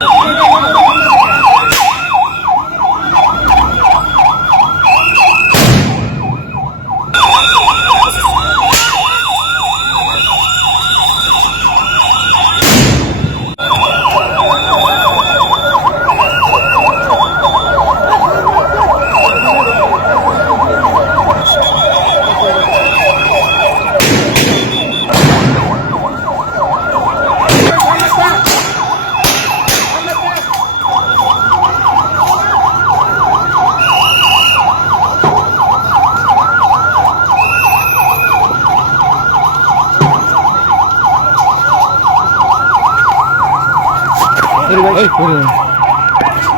Oh, my God. 哎。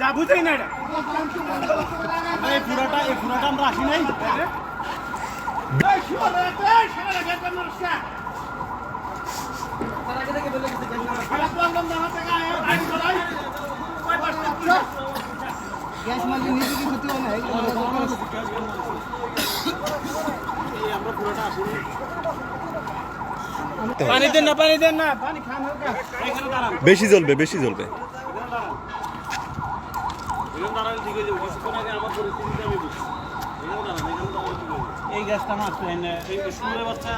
যা বুঝেই না এটা এই পুরাটা এই পুরাটা আমরা আসি নাই। গ্যাস মারলে নিজে কি ক্ষতি হবে না? পানি দেন না পানি দেন না পানি খান হালকা। এখানে দাঁড়ান। বেশি জ্বলবে বেশি জ্বলবে। এই গাছটা এই শুনে বাচ্চা